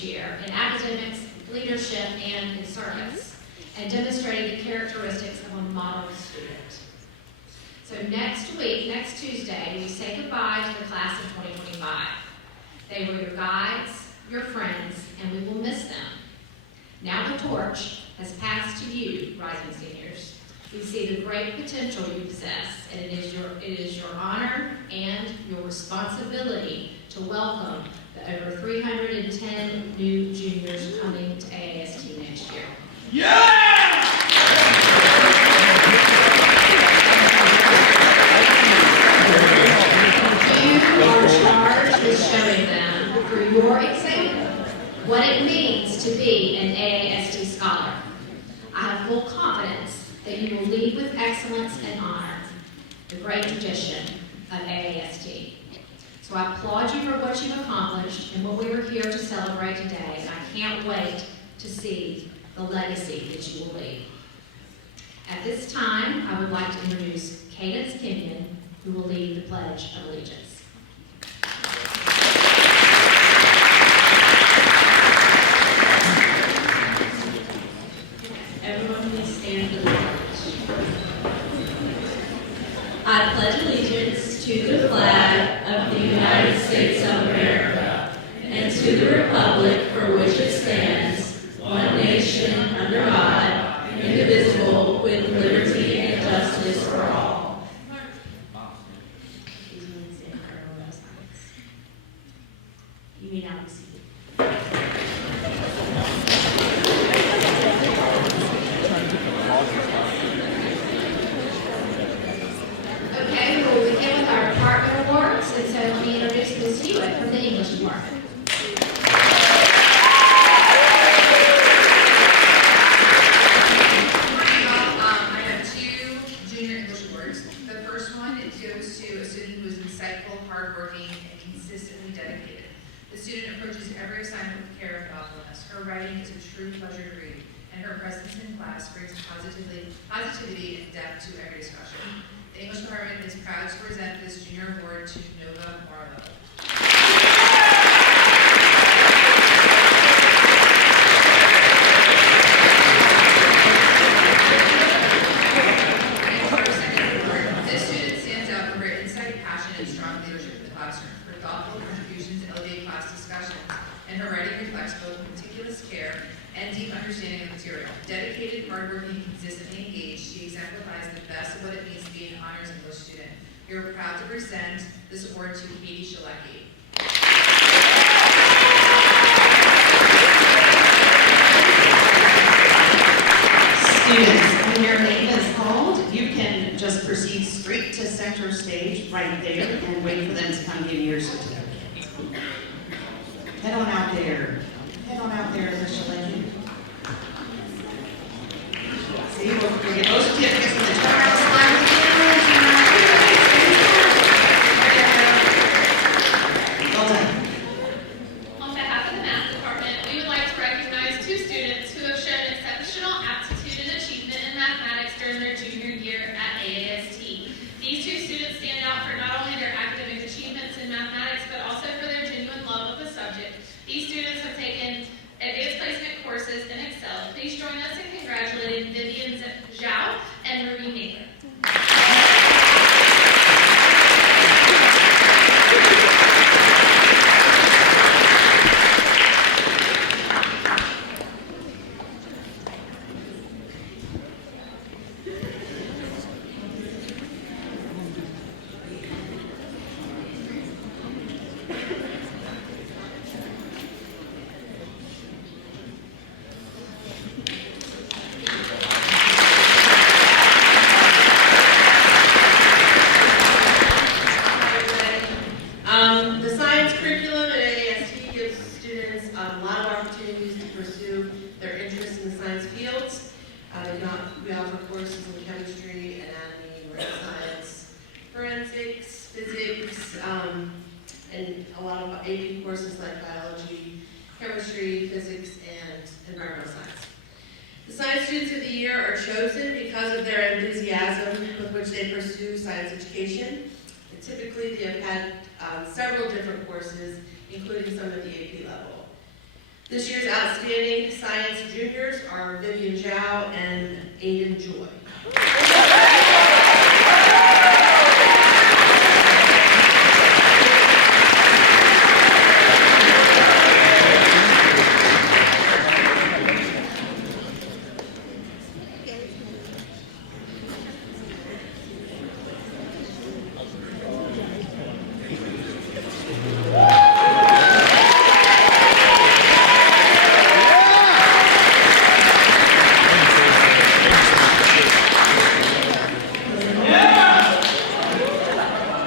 this year in academics, leadership, and in service, and demonstrated the characteristics of a model student. So next week, next Tuesday, we say goodbye to the class of 2025. They were your guides, your friends, and we will miss them. Now the torch has passed to you, rising seniors. We see the great potential you possess, and it is your honor and your responsibility to welcome the over 310 new juniors coming to AAST next year. Yeah! You are charged with showing them through your example what it means to be an AAST scholar. I have full confidence that you will lead with excellence and honor the great tradition of AAST. So I applaud you for what you've accomplished and what we were here to celebrate today, and I can't wait to see the legacy that you will leave. At this time, I would like to introduce Cadence Kenyon, who will lead the Pledge of Allegiance. Everyone please stand for the pledge. I pledge allegiance to the flag of the United States of America and to the republic for which it stands, one nation, under God, indivisible, with liberty and justice for all. You may now be seated. Okay, we will begin with our department awards, and so let me introduce Ms. Hewitt from the English department. I have two junior English awards. The first one goes to a student who is insightful, hardworking, and consistently dedicated. The student approaches every assignment with care and thoughtfulness. Her writing is a true pleasure to read, and her presence in class brings positivity and depth to every discussion. The English department is proud to present this junior award to Nova Marlowe. This student stands out for her insight, passion, and strong leadership in the classroom. Her thoughtful contributions elevate class discussions, and her writing reflects both meticulous care and deep understanding of material. Dedicated, hardworking, and consistently engaged, she exemplifies the best of what it means to be an honors English student. We are proud to present this award to Katie Shalecki. Students, when your name is called, you can just proceed straight to center stage right there and wait for them to come give you your certificate. Head on out there. Head on out there, Ms. Shalecki. See, we'll get those certificates in the turnout slide. Well done. On behalf of the math department, we would like to recognize two students who have shown exceptional aptitude and achievement in mathematics during their junior year at AAST. These two students stand out for not only their academic achievements in mathematics, but also for their genuine love of the subject. These students have taken advanced placement courses and excelled. Please join us in congratulating Vivian Zhao and Ruby Naylor. The science curriculum at AAST gives students a lot of opportunities to pursue their interests in the science fields. We offer courses in chemistry, anatomy, marine science, forensics, physics, and a lot of AP courses like biology, chemistry, physics, and environmental science. The Science Students of the Year are chosen because of their enthusiasm with which they pursue science education. And typically, they have had several different courses, including some at the AP level. This year's outstanding science juniors are Vivian Zhao and Aiden Joy.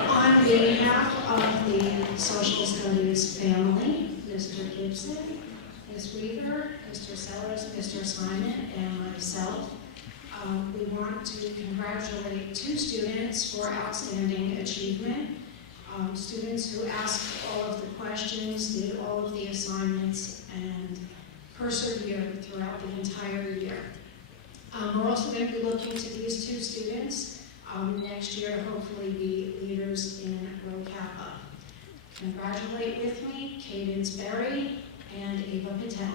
On behalf of the social studies family, Mr. Gibson, Ms. Weaver, Mr. Sellers, Mr. Simon, and myself, we want to congratulate 2 students for outstanding achievement. Students who asked all of the questions, did all of the assignments, and persevered throughout the entire year. We're also going to be looking to these 2 students next year to hopefully be leaders in Rho Kappa. Congratulate with me, Cadence Berry and Ava Patel.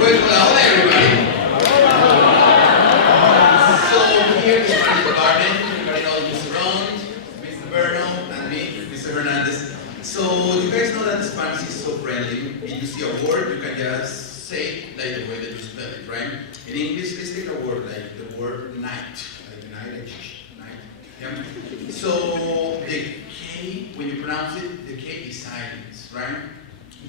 Good, hello everybody. So here in the Spanish department, everybody knows Mr. Rond, Mr. Berno, and me, Mr. Hernandez. So you guys know that the Spanish is so friendly. If you see a word, you can just say it like the way that you spell it, right? In English, let's take a word like the word night. Like night, like night. Yeah? So the K, when you pronounce it, the K is silent, right?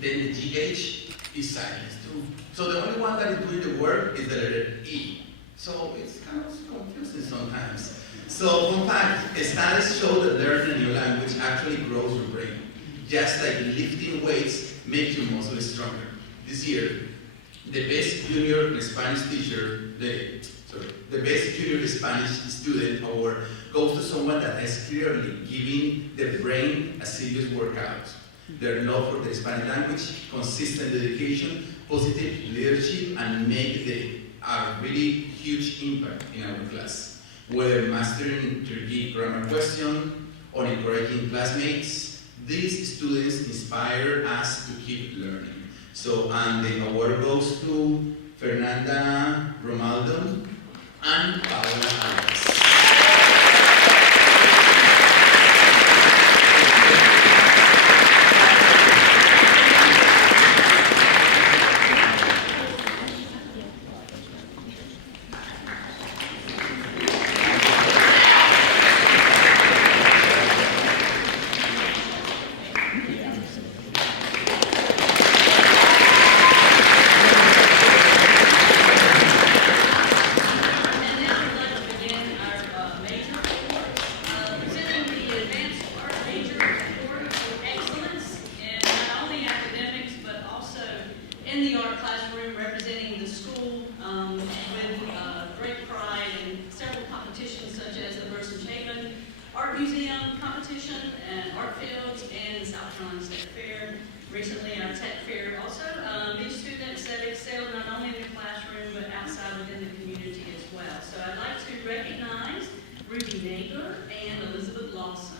Then the GH is silent too. So the only one that is doing the work is the letter E. So it's kind of confusing sometimes. So fun fact, studies show that learning a new language actually grows your brain. Just like lifting weights makes your muscles stronger. This year, the best junior Spanish teacher, the best junior Spanish student award goes to someone that has clearly given their brain a serious workout. Their love for the Spanish language, consistent dedication, positive leadership, and make a really huge impact in our class. Whether mastering tricky grammar question or encouraging classmates, these students inspire us to keep learning. So, and the award goes to Fernanda Romaldo and Paola Alves. Recently, our tech fair also, these students have excelled not only in the classroom, but outside within the community as well. So I'd like to recognize Ruby Nagler and Elizabeth Lawson.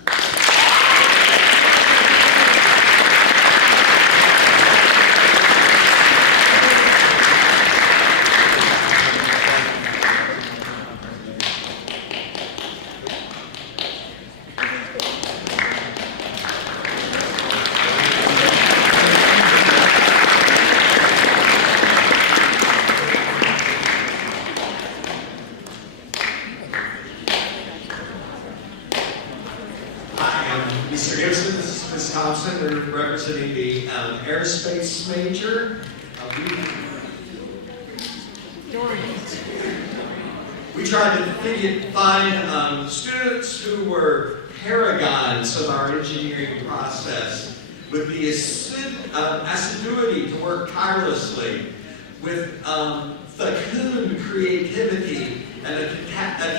I Mr. Gibson, this is Ms. Thompson. We're representing the aerospace major. We tried to find students who were paragons of our engineering process with the assiduity to work tirelessly, with fecund creativity and a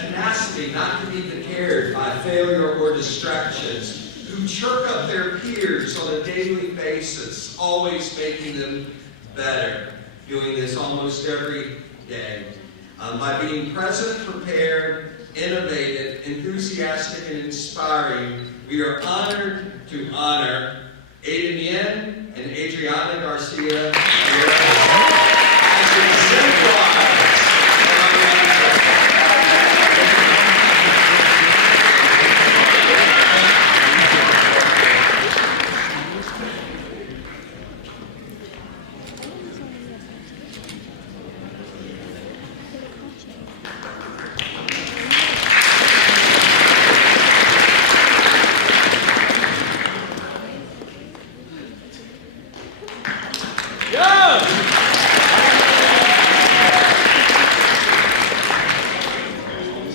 tenacity not to be deterred by failure or distractions, who chirk up their peers on a daily basis, always making them better, doing this almost every day. By being present, prepared, innovative, enthusiastic, and inspiring, we are honored to honor Aiden Yen and Adriana Garcia as exemplars.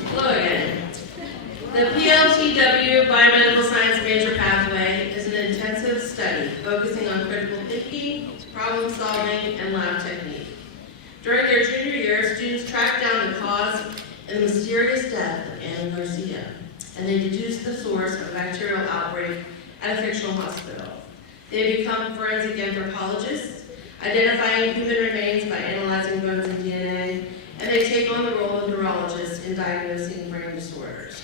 Hello again. The PLTW Biomedical Science Major Pathway is an intensive study focusing on critical thinking, problem solving, and lab technique. During their junior year, students track down the cause and the mysterious death of Anna Garcia, and they deduce the source of a bacterial outbreak at a fictional hospital. They become forensic anthropologists, identifying human remains by analyzing bones and DNA, and they take on the role of neurologists in diagnosing brain disorders.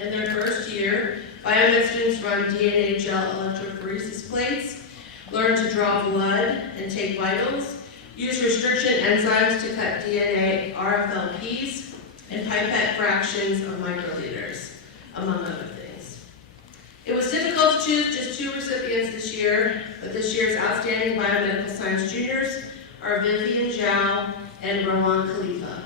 In their first year, biomed students run DNA gel electrophoresis plates, learn to draw blood and take vitals, use restriction enzymes to cut DNA RFLPs, and pipette fractions of microliters, among other things. It was difficult to choose just 2 recipients this year, but this year's outstanding biomedical science juniors are Vivian Zhao and Rowan Khalifa.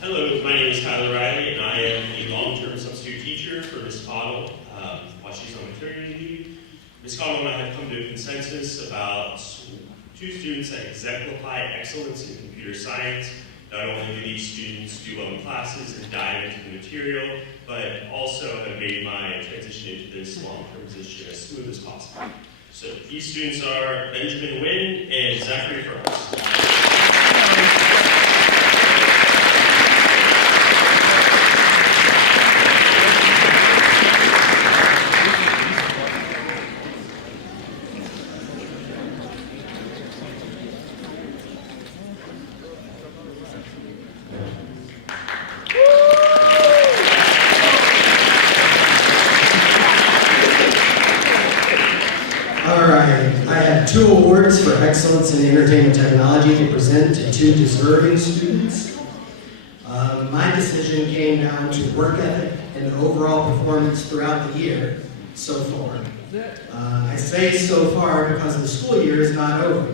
Hello, my name is Tyler Riley, and I am a long-term substitute teacher for Ms. Cottle while she's on maternity leave. Ms. Cottle and I have come to a consensus about 2 students that exemplify excellence in computer science. Not only do these students do well in classes and dive into the material, but also have made my transition into this long-term position as smooth as possible. So these students are Benjamin Wynn and Zachary Frost. All right, I have 2 awards for excellence in entertainment technology to present to 2 deserving students. My decision came down to work ethic and overall performance throughout the year so far. I say so far because the school year is not over.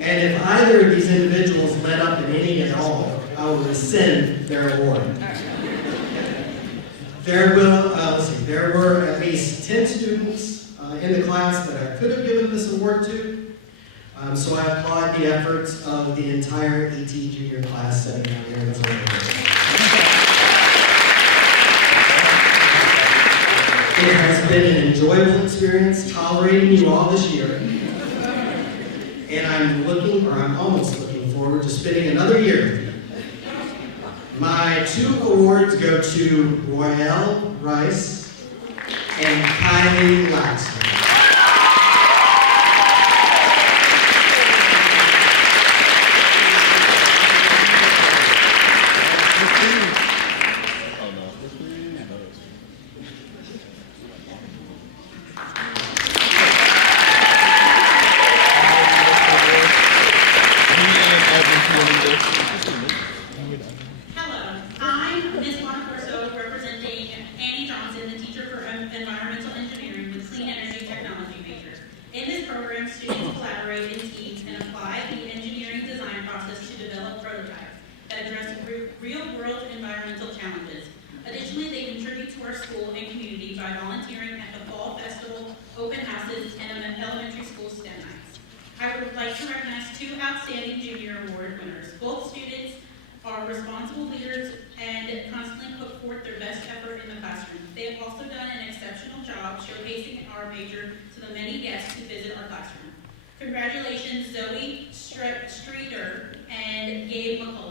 And if either of these individuals led up in any at all, I will rescind their award. There were at least 10 students in the class that I could have given this award to. So I applaud the efforts of the entire ET junior class sitting down here in the front. It has been an enjoyable experience tolerating you all this year. And I'm almost looking forward to spending another year with you. My 2 awards go to Royale Rice and Kylie Laxton. program, students collaborate in teams and apply the engineering design process to develop prototypes that address real-world environmental challenges. Additionally, they contribute to our school and community by volunteering at the Fall Festival, open houses, and elementary school STEM nights. I would like to recognize 2 outstanding junior award winners. Both students are responsible leaders and constantly put forth their best effort in the classroom. They have also done an exceptional job showcasing our major to the many guests who visit our classroom. Congratulations, Zoe Streeter and Gabe McCulley.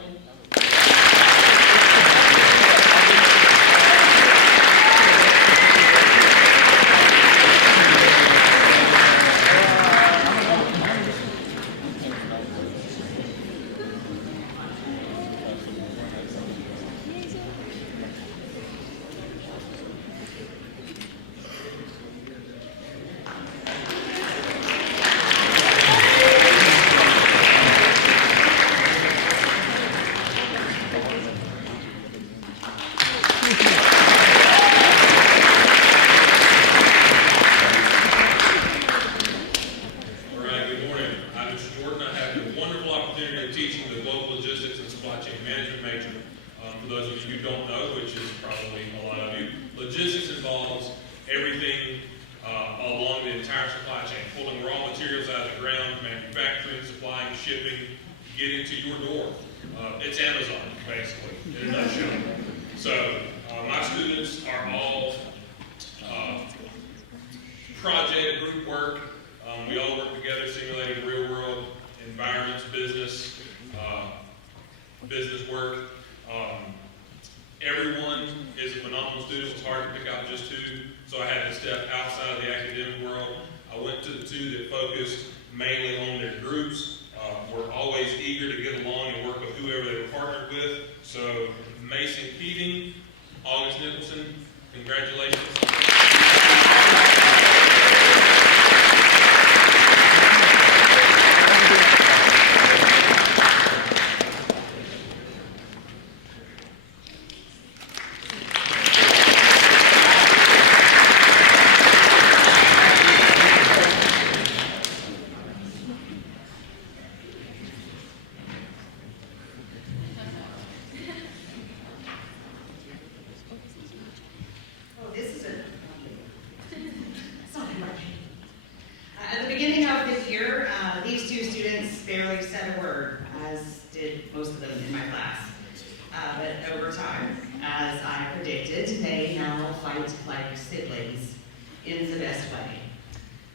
It's Amazon, basically, in a nutshell. So my students are all project group work. We all work together simulating real world environments, business work. Everyone is a phenomenal student. It's hard to pick out just 2, so I had to step outside of the academic world. I went to the 2 that focused mainly on their groups. We're always eager to get along and work with whoever they were partnered with. So Mason Keating, August Nicholson, congratulations. At the beginning of the year, these 2 students barely said a word, as did most of them in my class. But over time, as I predicted, they now fight like siblings in the best way.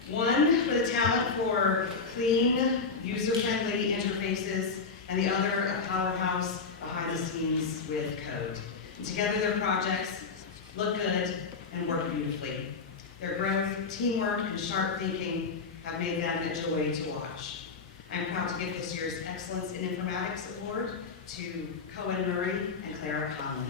One with a talent for clean, user-friendly interfaces, and the other a powerhouse behind the scenes with code. And together their projects look good and work beautifully. Their growth, teamwork, and sharp thinking have made them a joy to watch. I'm proud to give this year's Excellence in Informatics Award to Cohen Murray and Clara Conlon.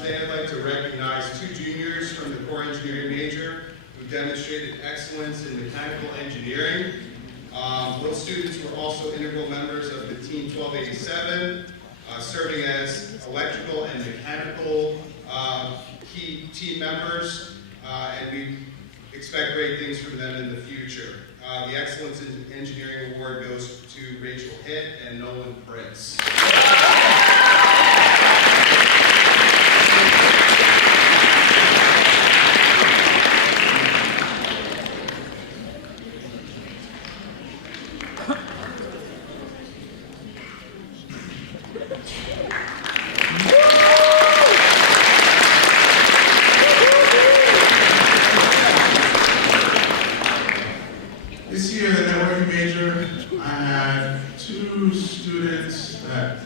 Today I'd like to recognize 2 juniors from the core engineering major who demonstrated excellence in mechanical engineering. Both students were also integral members of the Team 1287, serving as electrical and mechanical key team members, and we expect great things from them in the future. The Excellence in Engineering Award goes to Rachel Hitt and Nolan Prince. This year, the networking major, I had 2 students that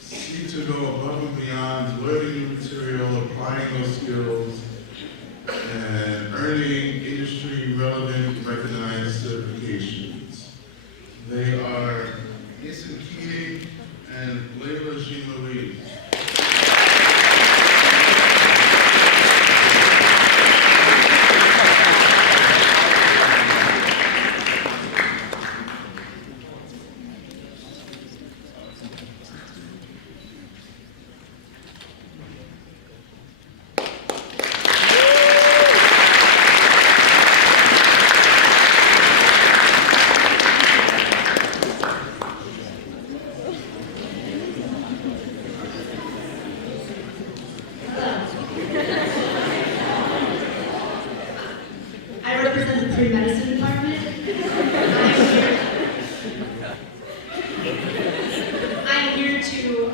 seem to go above and beyond, learning new material, applying those skills, and earning industry-relevant, recognized certifications. They are Mason Keating, and Layla Jean-Louise. I represent the pre-medicine department. I'm here to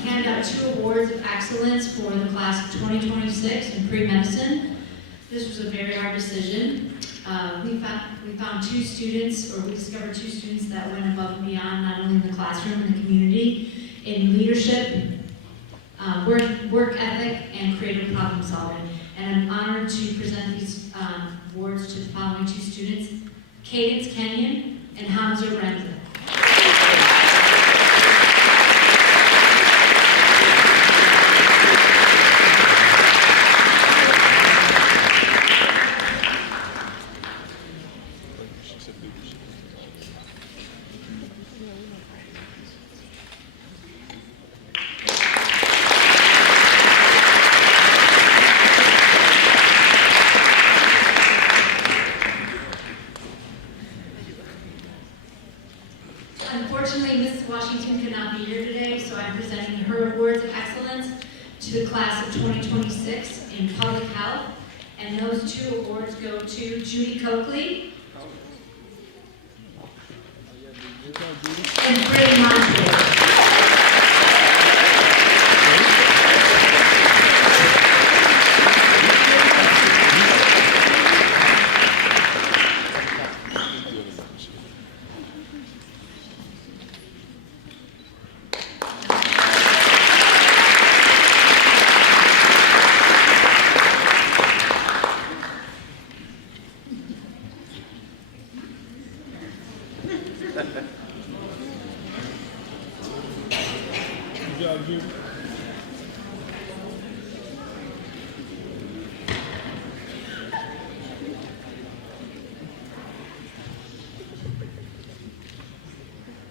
hand out 2 awards of excellence for the class of 2026 in pre-medicine. This was a very hard decision. We found 2 students, or we discovered 2 students that went above and beyond, not only in the classroom, in the community, in leadership, work ethic, and creative problem solving. And I'm honored to present these awards to the following 2 students, Cadence Kenyon and Hamza Renza. Unfortunately, Mrs. Washington could not be here today, so I'm presenting her awards of excellence to the class of 2026 in public health. And those 2 awards go to Judy Coakley and Freddie Montour.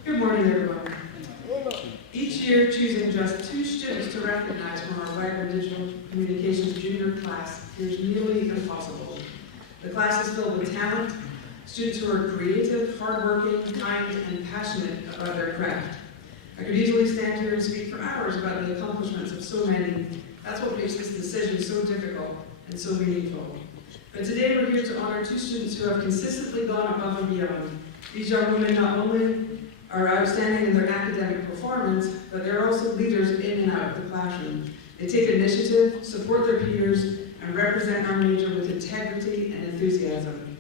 Good morning, everyone. Each year, choosing just 2 students to recognize from our Web and Digital Communications junior class is nearly impossible. The class is filled with talent, students who are creative, hardworking, kind, and passionate about their craft. I could easily stand here and speak for hours about the accomplishments of so many. That's what makes this decision so difficult and so meaningful. But today we're here to honor 2 students who have consistently gone above and beyond. These young women not only are outstanding in their academic performance, but they're also leaders in and out of the classroom. They take initiative, support their peers, and represent our major with integrity and enthusiasm.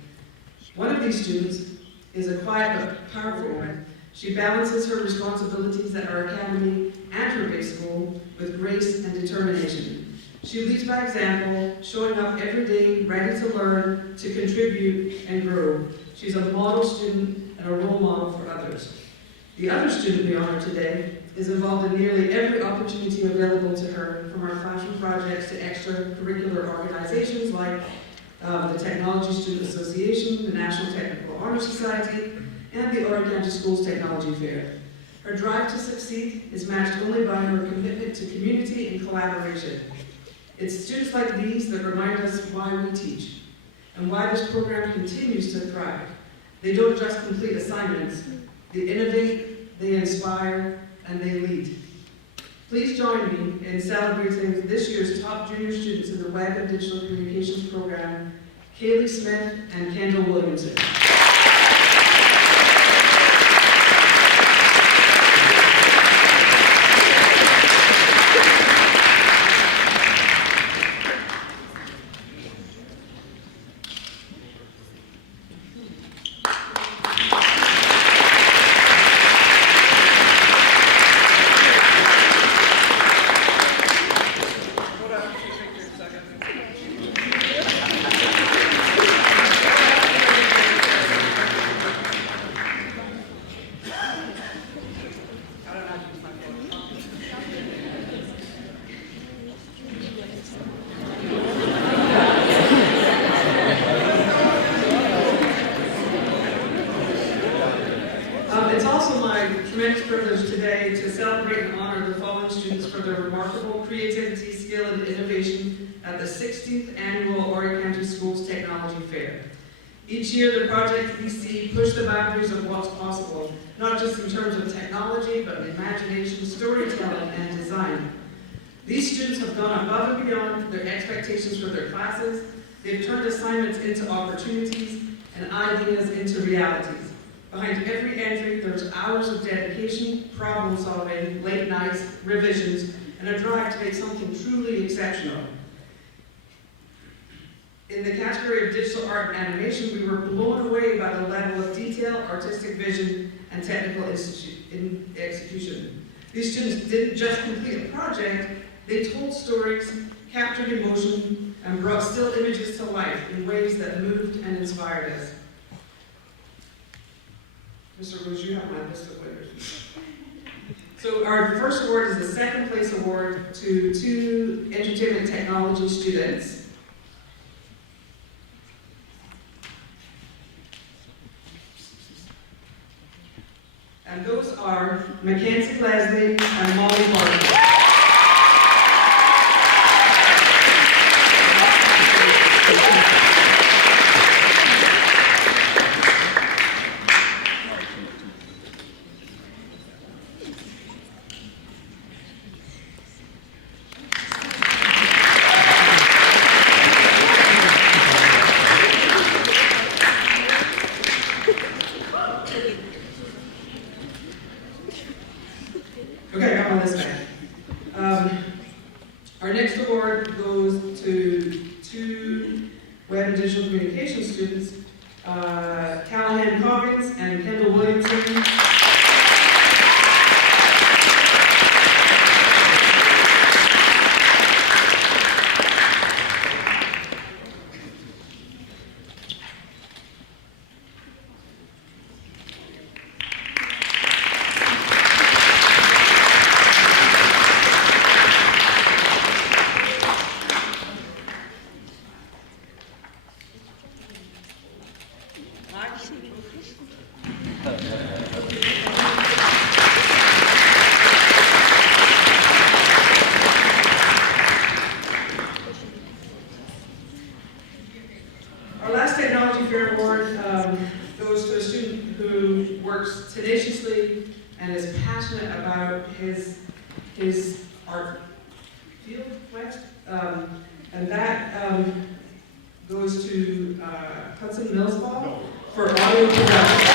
One of these students is a quiet but powerful woman. She balances her responsibilities at our academy and her base school with grace and determination. She leads by example, showing up every day, ready to learn, to contribute, and grow. She's a model student and a role model for others. The other student we honor today is involved in nearly every opportunity available to her, from our classroom projects to extracurricular organizations like the Technology Student Association, the National Technical Honor Society, and the Oregon Schools Technology Fair. Her drive to succeed is matched only by her commitment to community and collaboration. It's students like these that remind us why we teach and why this program continues to thrive. They don't just complete assignments, they innovate, they inspire, and they lead. Please join me in celebrating this year's top junior students in the Web and Digital Communications program, Kaylee Smith and Kendall Williamson. It's also my tremendous privilege today to celebrate and honor the following students for their remarkable creativity, skill, and innovation at the 16th Annual Horry County Schools Technology Fair. Each year, the projects we see push the boundaries of what's possible, not just in terms of technology, but imagination, storytelling, and design. These students have gone above and beyond their expectations for their classes. They've turned assignments into opportunities and ideas into realities. Behind every entry, there's hours of dedication, problem solving, late nights, revisions, and a drive to make something truly exceptional. In the category of digital art and animation, we were blown away by the level of detail, artistic vision, and technical execution. These students didn't just complete a project, they told stories, captured emotion, and brought still images to life in ways that moved and inspired us. Mr. Bruce, you have my list of winners. So our first award is the second place award to 2 entertainment technology students. And those are Mackenzie Leslie and Molly Barker. Okay, I got my list back. Our next award goes to 2 web and digital communication students, Callahan Coggins and Kendall Williamson. Our last Technology Fair Award goes to a student who works tenaciously and is passionate about his art field, West. And that goes to Hudson Millsball for audio production.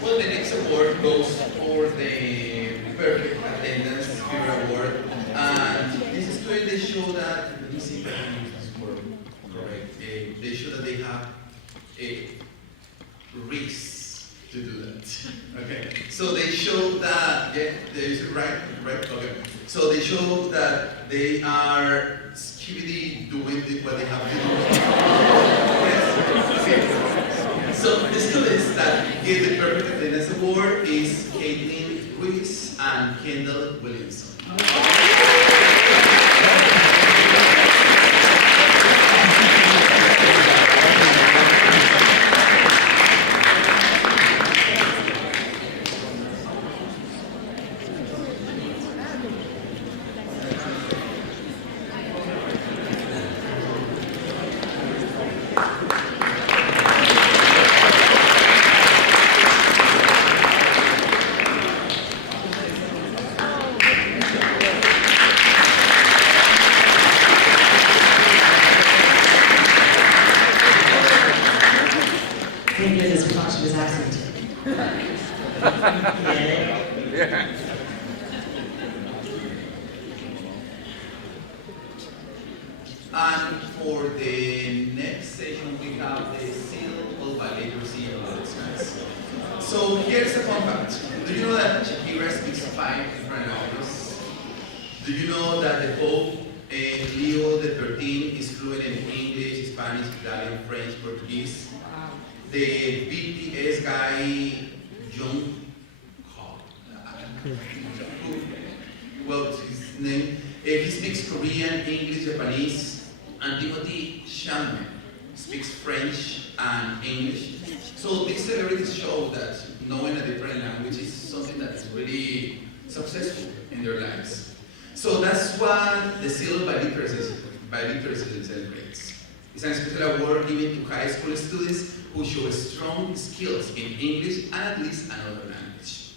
Well, the next award goes for the Perfect Attendance Speaker Award. And this is where they show that, let me see if I can use this word correct. They show that they have a risk to do that. Okay. So they show that, yeah, is it right? Right? Okay. So they show that they are skibidi doing what they have to do. Yes? Okay. So the students that give the Perfect Attendance Award is Caitlin Ruiz and Kendall Williamson. Thank goodness we thought she was absent. Yeah. And for the next session, we have the seal of validator seal of exercise. So here's a fun fact. Do you know that Shakira speaks 5 different languages? Do you know that the Pope, Leo XIII, is fluent in English, Spanish, Italian, French, Portuguese? The BTS guy, Jung, what's his name? He speaks Korean, English, Japanese, and Timothy Chalamet speaks French and English. So these celebrities show that knowing a different language is something that is really successful in their lives. So that's what the Seal by Literacy celebrates. It's an special award given to high school students who show strong skills in English and at least another language.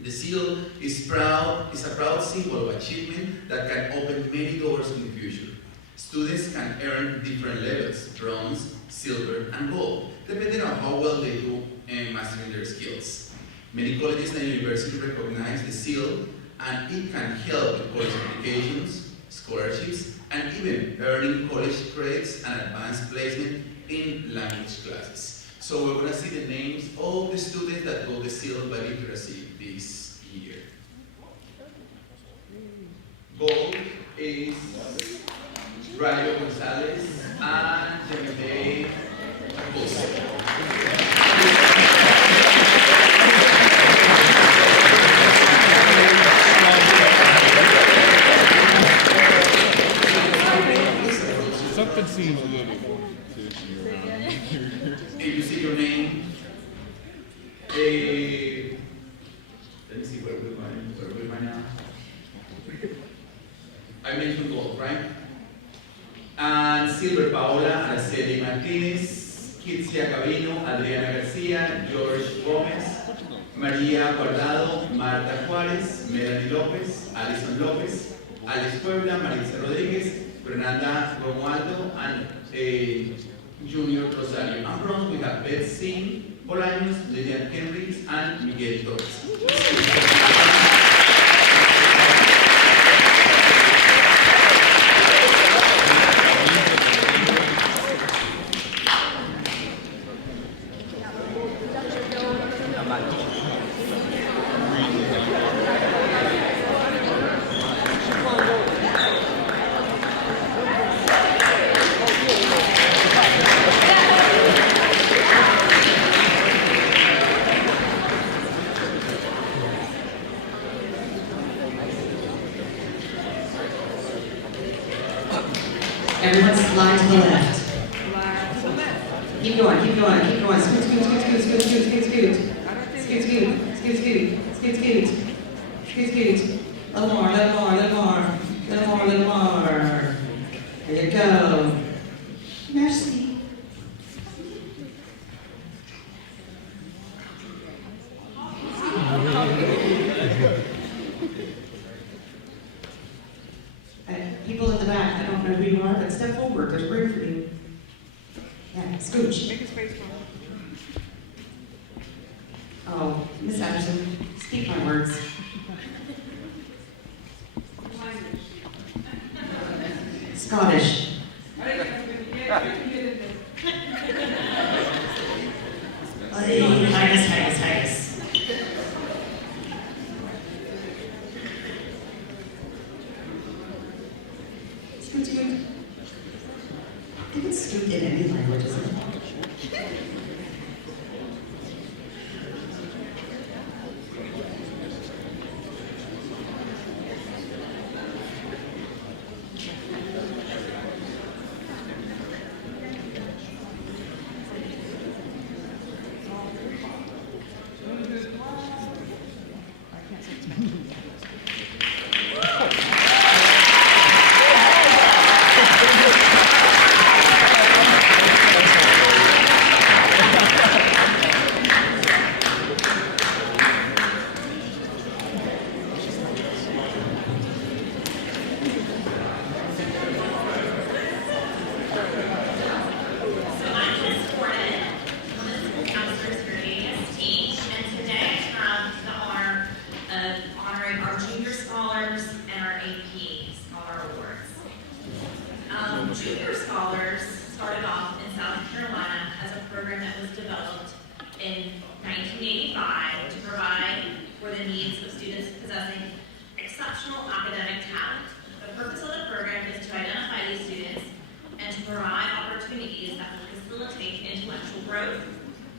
The seal is a proud symbol of achievement that can open many doors in the future. Students can earn different levels, bronze, silver, and gold, depending on how well they do in mastering their skills. Many colleges and universities recognize the seal, and it can help with college applications, scholarships, and even earning college credits and advanced placement in language classes. So we're going to see the names of the students that got the seal by literacy this year. Gold is Rayo Gonzalez and Jemede Jose. Something seems a little fishy around here. If you see your name, let me see where we're right now. I mentioned gold, right? And silver, Paola Araceli Martinez, Kitsia Cabino, Adriana García, George Gómez, María Guardado, Marta Juárez, Melanie López, Alison López, Alex Puebla, Maritza Rodríguez, Fernanda Romualdo, and Junior Rosario. And bronze we have Betsy Bolaños, Lilian Henrys, and Miguel Torres. Everyone slide to the left. Keep going, keep going, keep going. Scoot, scoot, scoot, scoot, scoot, scoot, scoot, scoot. Scoot, scoot, scoot, scoot, scoot, scoot. Scoot, scoot. A little more, little more, little more. Little more, little more. There you go. Merci. People in the back, I don't know who you are, but step forward, there's room for you. Yeah, scooch. Make a space for Oh, Miss Anderson, speak my words. Scottish. Haggis. Scoot, scoot. You can scoot in any language, isn't it? exceptional academic talent. The purpose of the program is to identify these students and to provide opportunities that will facilitate intellectual growth,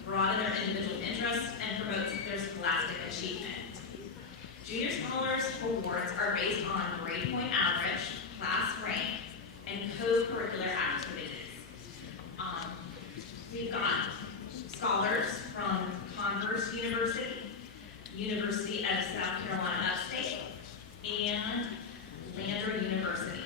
broaden their individual interests, and promote their scholastic achievement. Junior Scholars Awards are based on grade point average, class rank, and co-curricular activities. We've got scholars from Converse University, University of South Carolina Upstate, and Lander University.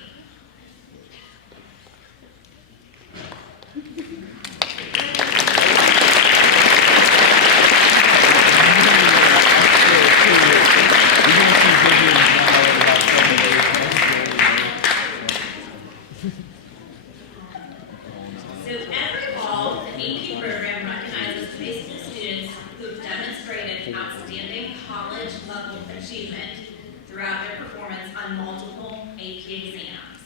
So every fall, the AP program recognizes high school students who have demonstrated outstanding college-level achievement throughout their performance on multiple AP exams.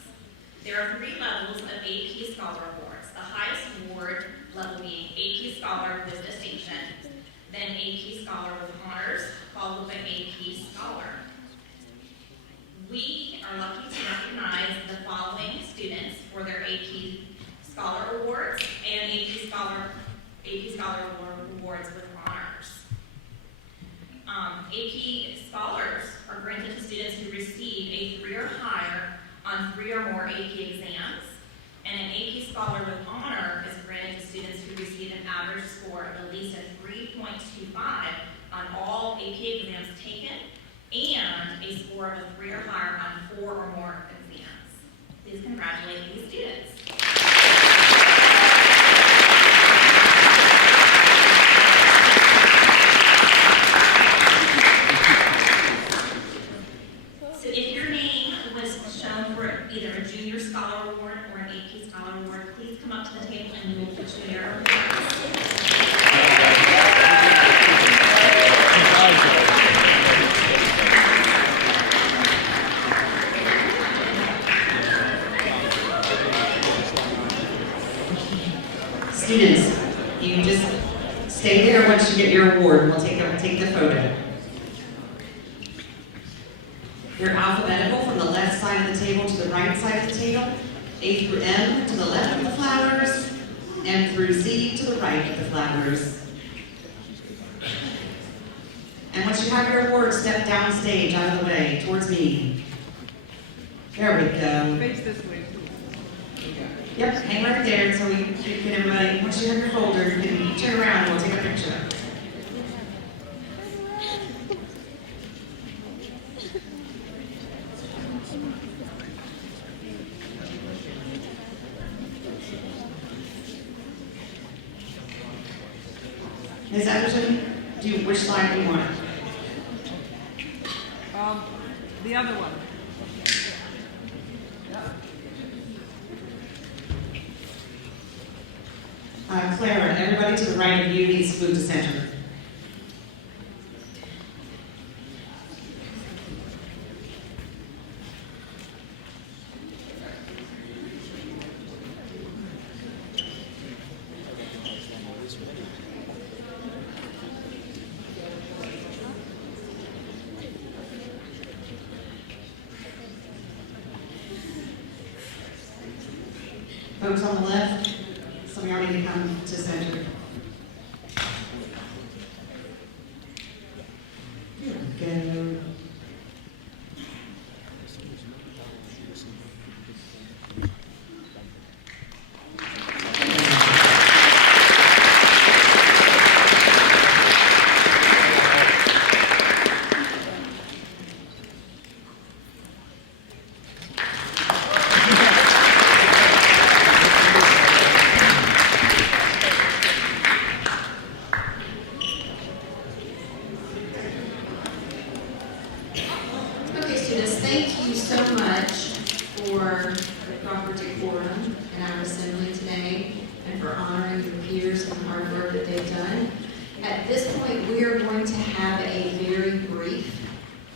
There are 3 levels of AP Scholar Awards, the highest award level being AP Scholar with Distinction, then AP Scholar with Honors, followed by AP Scholar. We are lucky to recognize the following students for their AP Scholar Awards and AP Scholar Awards with Honors. AP Scholars are granted to students who receive a 3 or higher on 3 or more AP exams, and an AP Scholar with Honor is granted to students who receive an average score of at least a 3.25 on all AP exams taken, and a score of a 3 or higher on 4 or more exams. Please congratulate these students. So if your name was shown for either a Junior Scholar Award or an AP Scholar Award, please come up to the table and we will put you in your awards. Students, you just stay there once you get your award. We'll take the photo. You're alphabetical from the left side of the table to the right side of the table. A through M to the left of the flowers, M through Z to the right of the flowers. And once you have your award, step down stage, out of the way, towards me. There we go. Face this way. Yep, hang right there so we can get everybody. Once you have your folder, you can turn around and we'll take a picture. Ms. Anderson, which slide do you want? The other one. Clara, everybody to the right of you needs to move to center. Folks on the left, some of y'all need to come to center. Here we go. Okay, students, thank you so much for the proper decorum in our assembly today and for honoring your peers and the hard work that they've done. At this point, we are going to have a very brief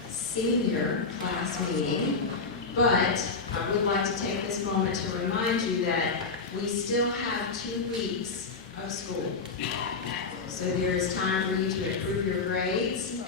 senior class meeting, but I would like to take this moment to remind you that we still have 2 weeks of school. So there is time for you to improve your grades,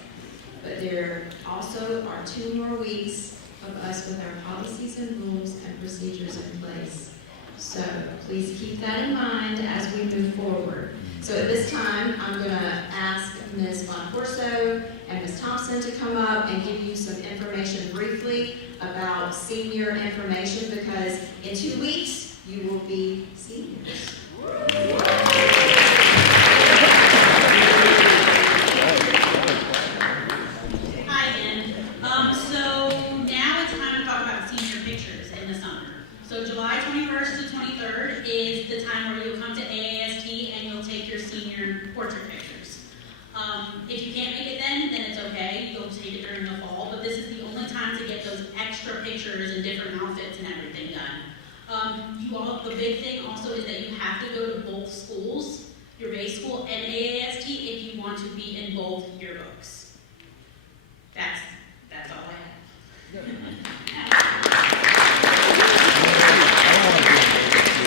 but there also are 2 more weeks of us with our policies and rules and procedures in place. So please keep that in mind as we move forward. So at this time, I'm going to ask Ms. Boncorso and Ms. Thompson to come up and give you some information briefly about senior information, because in 2 weeks, you will be seniors. Hi again. So now it's time to talk about senior pictures in the summer. So July 21st to 23rd is the time where you'll come to AAST and you'll take your senior portrait pictures. If you can't make it then it's okay. You'll take it during the fall, but this is the only time to get those extra pictures and different outfits and everything done. The big thing also is that you have to go to both schools, your base school and AAST, if you want to be in both yearbooks. That's all I have.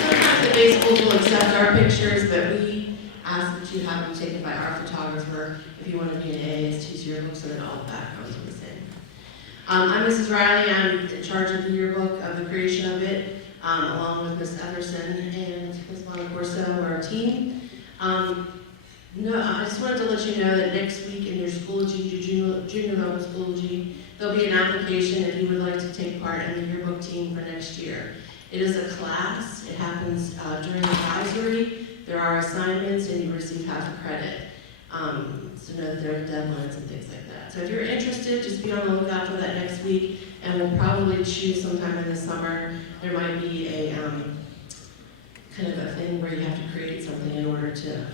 Sometimes the base schools will accept our pictures, but we ask that you have them taken by our photographer if you want to be in AAST's yearbook, so that all the backgrounds are the same. I'm Mrs. Riley. I'm in charge of the yearbook, of the creation of it, along with Ms. Everson and Ms. Boncorso, our team. I just wanted to let you know that next week in your Schoology, junior level Schoology, there'll be an application if you would like to take part in the yearbook team for next year. It is a class. It happens during advisory. There are assignments and you receive half a credit. So know that there are deadlines and things like that. So if you're interested, just be on the lookout for that next week, and we'll probably choose sometime in the summer. There might be a kind of a thing where you have to create something in order to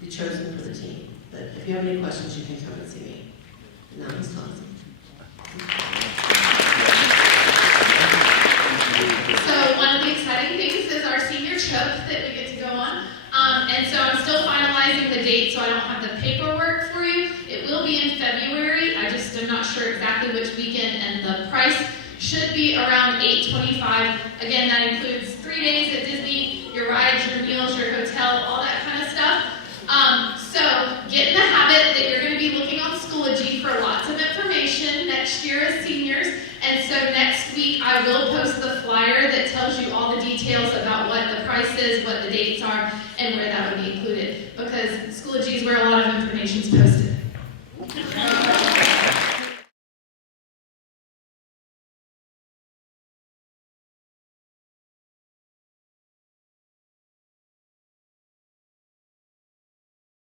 be chosen for the team. But if you have any questions, you can come and see me. And now Ms. Thompson. So one of the exciting things is our senior trip that we get to go on. And so I'm still finalizing the date, so I don't have the paperwork for you. It will be in February. I just am not sure exactly which weekend, and the price should be around $825. Again, that includes 3 days at Disney, your rides, your meals, your hotel, all that